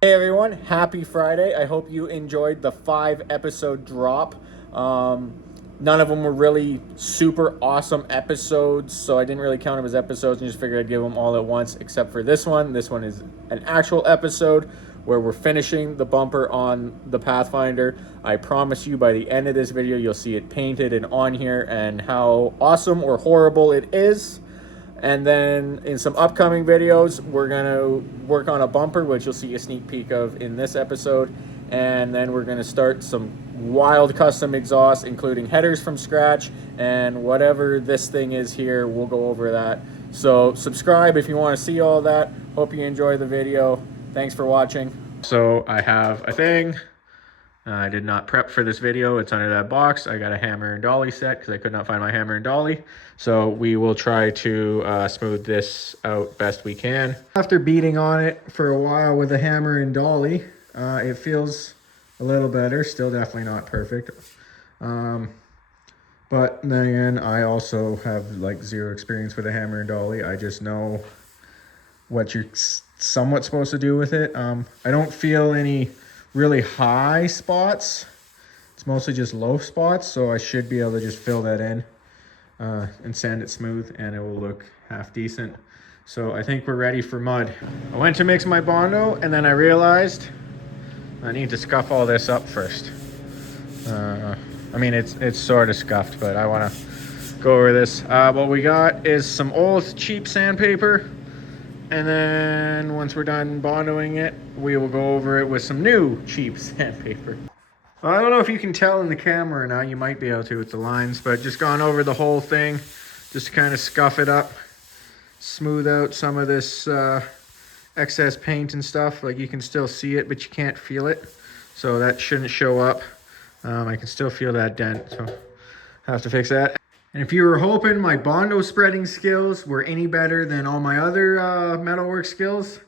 Hey everyone, happy Friday. I hope you enjoyed the 5 episode drop. None of them were really super awesome episodes, so I didn't really count them as episodes and just figured I'd give them all at once, except for this one. This one is an actual episode where we're finishing the bumper on the Pathfinder. I promise you by the end of this video, you'll see it painted and on here and how awesome or horrible it is. And then in some upcoming videos, we're gonna work on a bumper, which you'll see a sneak peek of in this episode. And then we're gonna start some wild custom exhausts, including headers from scratch, and whatever this thing is here, we'll go over that. So subscribe if you wanna see all that. Hope you enjoy the video. Thanks for watching. So I have a thing. I did not prep for this video. It's under that box. I got a hammer and dolly set because I could not find my hammer and dolly. So we will try to smooth this out best we can. After beating on it for a while with a hammer and dolly, it feels a little better. Still definitely not perfect. But then again, I also have like zero experience with a hammer and dolly. I just know what you're somewhat supposed to do with it. I don't feel any really high spots. It's mostly just low spots, so I should be able to just fill that in and sand it smooth, and it will look half decent. So I think we're ready for mud. I went to mix my Bondo, and then I realized I need to scuff all this up first. I mean, it's sort of scuffed, but I want to go over this. What we got is some old cheap sandpaper. And then once we're done bondoing it, we will go over it with some new cheap sandpaper. Well, I don't know if you can tell in the camera now, you might be able to with the lines, but just gone over the whole thing just to kind of scuff it up, smooth out some of this excess paint and stuff. Like you can still see it, but you can't feel it. So that shouldn't show up. I can still feel that dent, so I have to fix that. And if you were hoping my Bondo spreading skills were any better than all my other metalwork skills,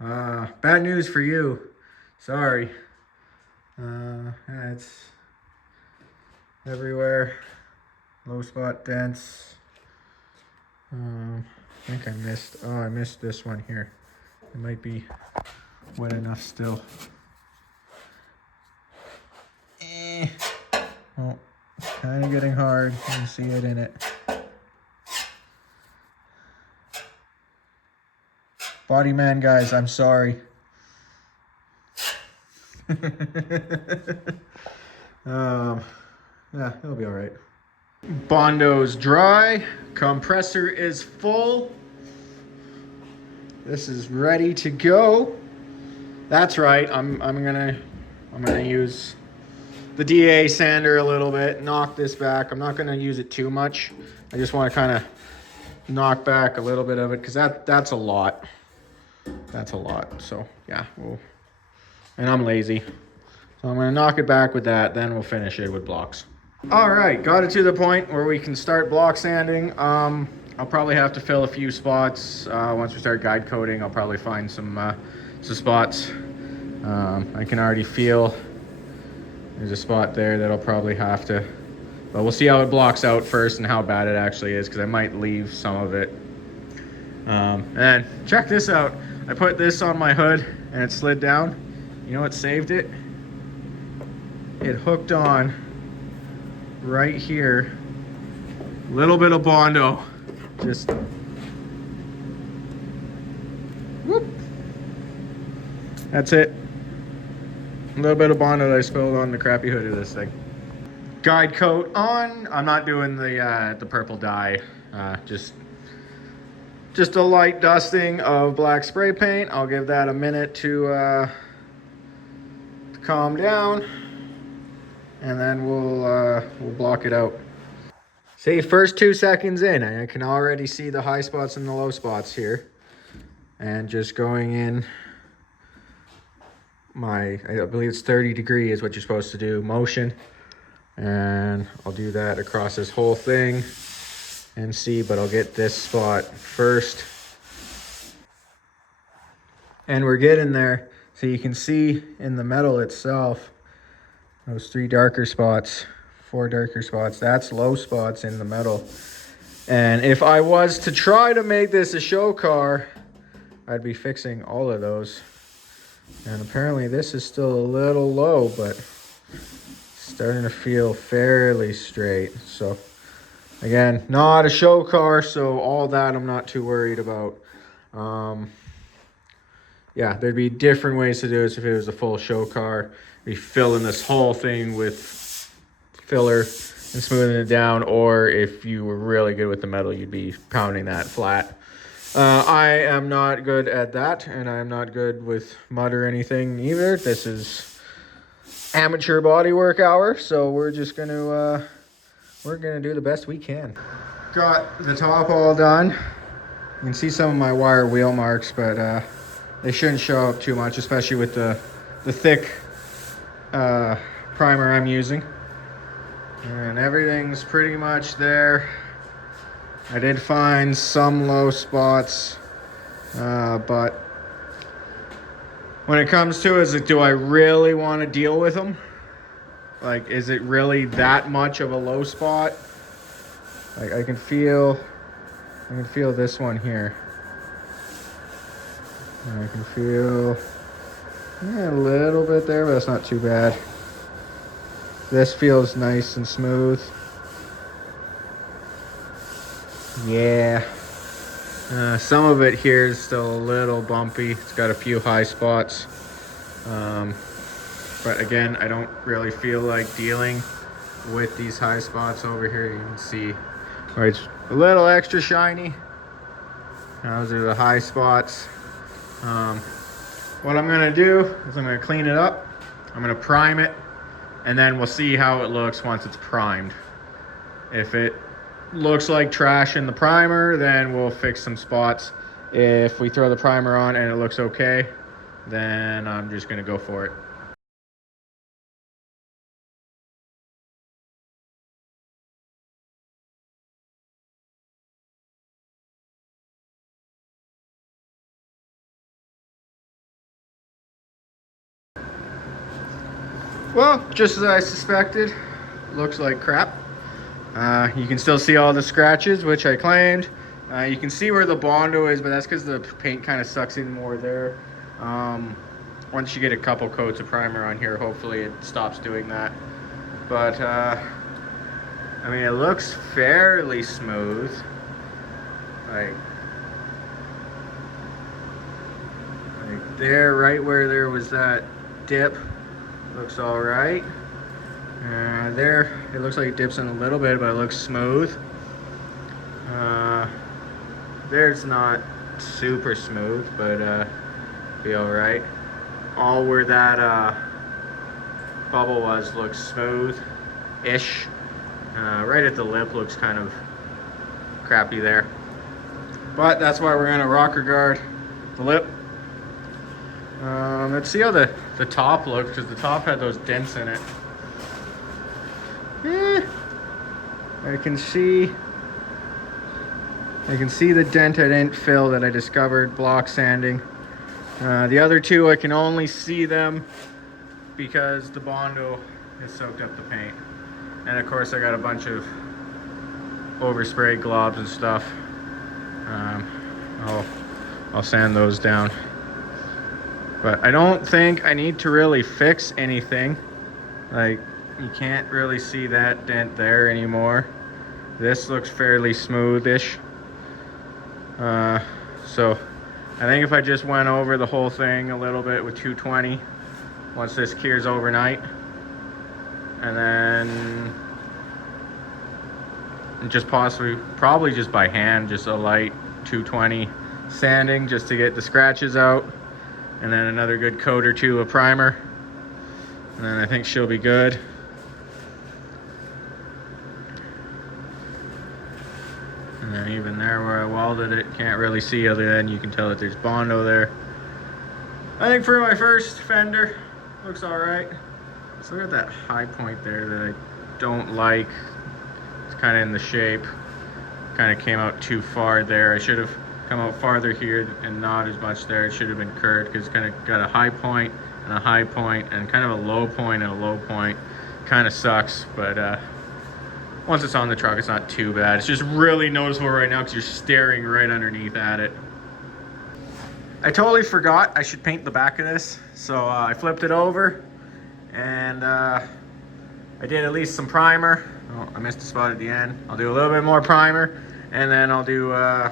bad news for you. Sorry. It's everywhere. Low spot dents. I think I missed this one here. It might be wet enough still. Oh. Kind of getting hard. You can see it in it. Body man, guys, I'm sorry. Yeah, it'll be all right. Bondo's dry. Compressor is full. This is ready to go. That's right. I'm gonna use the DA sander a little bit, knock this back. I'm not going to use it too much. I just want to kind of knock back a little bit of it because that's a lot. That's a lot. So yeah, and I'm lazy. So I'm going to knock it back with that. Then we'll finish it with blocks. All right, got it to the point where we can start block sanding. I'll probably have to fill a few spots. Once we start guide coating, I'll probably find some spots. I can already feel there's a spot there that I'll probably have to, but we'll see how it blocks out first and how bad it actually is, because I might leave some of it. And check this out. I put this on my hood and it slid down. You know what saved it? It hooked on right here. Little bit of Bondo. Just whoop. That's it. A little bit of Bondo that I spilled on the crappy hood of this thing. Guide coat on. I'm not doing the purple dye. Just a light dusting of black spray paint. I'll give that a minute to calm down, and then we'll block it out. See, first 2 seconds in, I can already see the high spots and the low spots here, and just going in. I believe it's 30 degree is what you're supposed to do, motion, and I'll do that across this whole thing and see, but I'll get this spot first, and we're getting there. So you can see in the metal itself those 3 darker spots, 4 darker spots, that's low spots in the metal. And if I was to try to make this a show car, I'd be fixing all of those. And apparently this is still a little low, but starting to feel fairly straight. So again, not a show car, so all that I'm not too worried about. Yeah, there'd be different ways to do this if it was a full show car. Be filling this whole thing with filler and smoothing it down, or if you were really good with the metal, you'd be pounding that flat. I am not good at that, and I'm not good with mud or anything either. This is amateur bodywork hour, so we're just gonna do the best we can. Got the top all done. You can see some of my wire wheel marks, but they shouldn't show up too much, especially with the thick primer I'm using. And everything's pretty much there. I did find some low spots, but when it comes to it, is like, do I really want to deal with them? Like, is it really that much of a low spot? Like, I can feel this one here. And I can feel a little bit there, but that's not too bad. This feels nice and smooth. Yeah. Some of it here is still a little bumpy. It's got a few high spots. But again, I don't really feel like dealing with these high spots over here. You can see where it's a little extra shiny. Those are the high spots. What I'm gonna do is I'm gonna clean it up. I'm gonna prime it, and then we'll see how it looks once it's primed. If it looks like trash in the primer, then we'll fix some spots. If we throw the primer on and it looks okay, then I'm just gonna go for it. Well, just as I suspected, looks like crap. You can still see all the scratches, which I claimed. You can see where the Bondo is, but that's because the paint kind of sucks in more there. Once you get a couple coats of primer on here, hopefully it stops doing that. But, I mean, it looks fairly smooth. Like there, right where there was that dip, looks all right. There, it looks like it dips in a little bit, but it looks smooth. There's not super smooth, but be all right. All where that bubble was looks smooth-ish. Right at the lip looks kind of crappy there. But that's why we're gonna rocker guard the lip. Let's see how the top looks, because the top had those dents in it. I can see the dent I didn't fill that I discovered block sanding. The other two, I can only see them because the Bondo has soaked up the paint. And of course I got a bunch of overspray globs and stuff. I'll sand those down. But I don't think I need to really fix anything. Like, you can't really see that dent there anymore. This looks fairly smoothish. So I think if I just went over the whole thing a little bit with 220 once this cures overnight, and then just probably just by hand, just a light 220 sanding just to get the scratches out, and then another good coat or two of primer, and then I think she'll be good. And then even there where I welded it, can't really see other than you can tell that there's Bondo there. I think for my first Fender, looks all right. Let's look at that high point there that I don't like. It's kind of in the shape. Kind of came out too far there. I should have come out farther here and not as much there. It should have been curved because it's kind of got a high point and a high point and kind of a low point and a low point. Kind of sucks, but once it's on the truck, it's not too bad. It's just really noticeable right now because you're staring right underneath at it. I totally forgot I should paint the back of this. So I flipped it over and I did at least some primer. Oh, I missed a spot at the end. I'll do a little bit more primer and then I'll do, I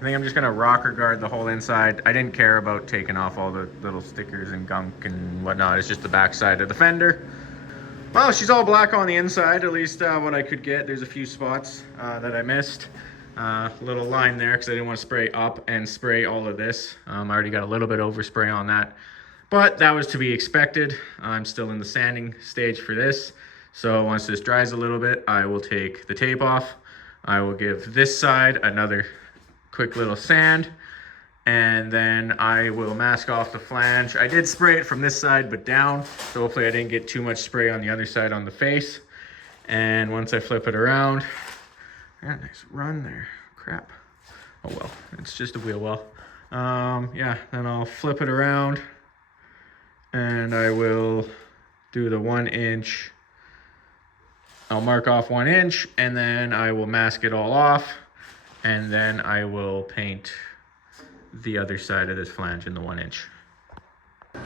think I'm just gonna rocker guard the whole inside. I didn't care about taking off all the little stickers and gunk and whatnot. It's just the back side of the fender. Well, she's all black on the inside, at least what I could get. There's a few spots that I missed. Little line there because I didn't want to spray up and spray all of this. I already got a little bit overspray on that, but that was to be expected. I'm still in the sanding stage for this. So once this dries a little bit, I will take the tape off. I will give this side another quick little sand, and then I will mask off the flange. I did spray it from this side but down, so hopefully I didn't get too much spray on the other side on the face. And once I flip it around, yeah, nice run there, crap. Oh well, it's just a wheel well. Yeah, then I'll flip it around and I will do the 1 inch. I'll mark off 1 inch and then I will mask it all off, and then I will paint the other side of this flange in the 1 inch.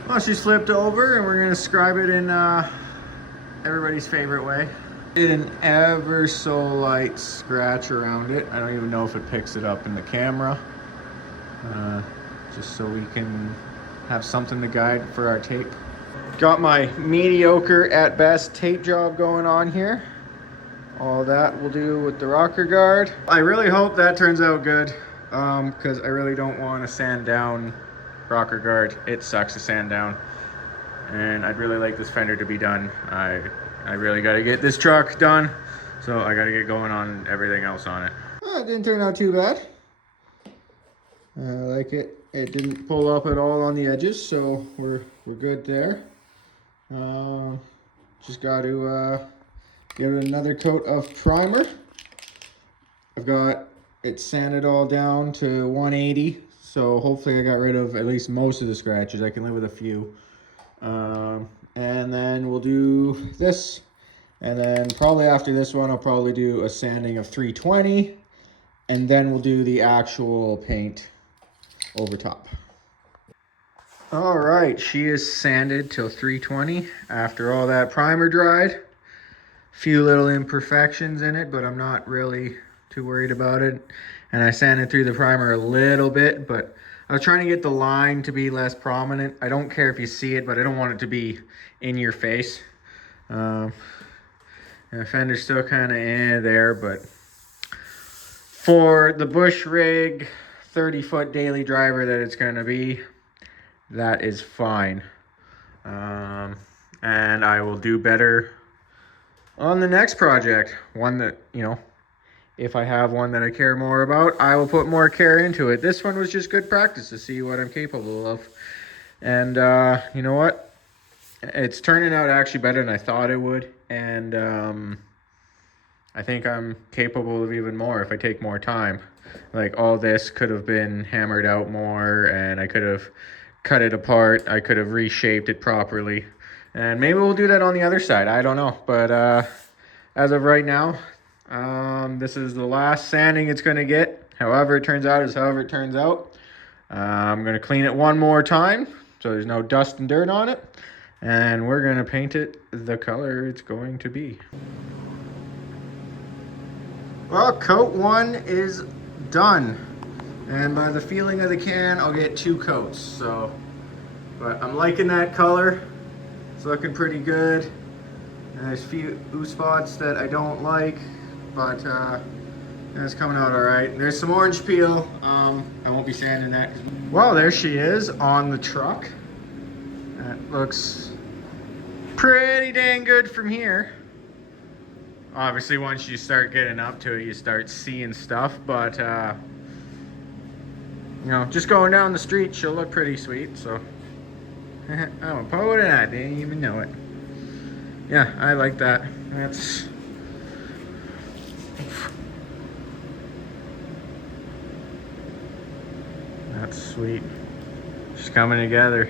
Well, she's flipped over and we're gonna scribe it in everybody's favorite way. Did an ever so light scratch around it. I don't even know if it picks it up in the camera. Just so we can have something to guide for our tape. Got my mediocre at best tape job going on here. All that will do with the rocker guard. I really hope that turns out good. Because I really don't want to sand down rocker guard. It sucks to sand down, and I'd really like this fender to be done. I really got to get this truck done, so I got to get going on everything else on it. Oh, it didn't turn out too bad. I like it. It didn't pull up at all on the edges, so we're good there. Just got to give it another coat of primer. I've got it sanded all down to 180, so hopefully I got rid of at least most of the scratches. I can live with a few. And then we'll do this, and then probably after this one I'll probably do a sanding of 320, and then we'll do the actual paint over top. All right, she is sanded till 320 after all that primer dried. Few little imperfections in it, but I'm not really too worried about it. And I sanded through the primer a little bit, but I was trying to get the line to be less prominent. I don't care if you see it, but I don't want it to be in your face. And the fender's still kind of there, but for the bush rig 30-foot daily driver that it's going to be, that is fine. And I will do better on the next project. One that, you know, if I have one that I care more about, I will put more care into it. This one was just good practice to see what I'm capable of. And you know what? It's turning out actually better than I thought it would. And I think I'm capable of even more if I take more time. Like, all this could have been hammered out more, and I could have cut it apart. I could have reshaped it properly. And maybe we'll do that on the other side. I don't know. But as of right now, this is the last sanding it's going to get. However it turns out is however it turns out. I'm going to clean it one more time so there's no dust and dirt on it. And we're going to paint it the color it's going to be. Well, coat 1 is done. And by the feeling of the can, I'll get 2 coats. So, but I'm liking that color. It's looking pretty good. And there's a few spots that I don't like, but it's coming out all right. There's some orange peel. I won't be sanding that. Well, there she is on the truck. That looks pretty dang good from here. Obviously, once you start getting up to it, you start seeing stuff, but you know, just going down the street, she'll look pretty sweet. So, oh, Poet and I didn't even know it. Yeah, I like that. That's sweet. Just coming together.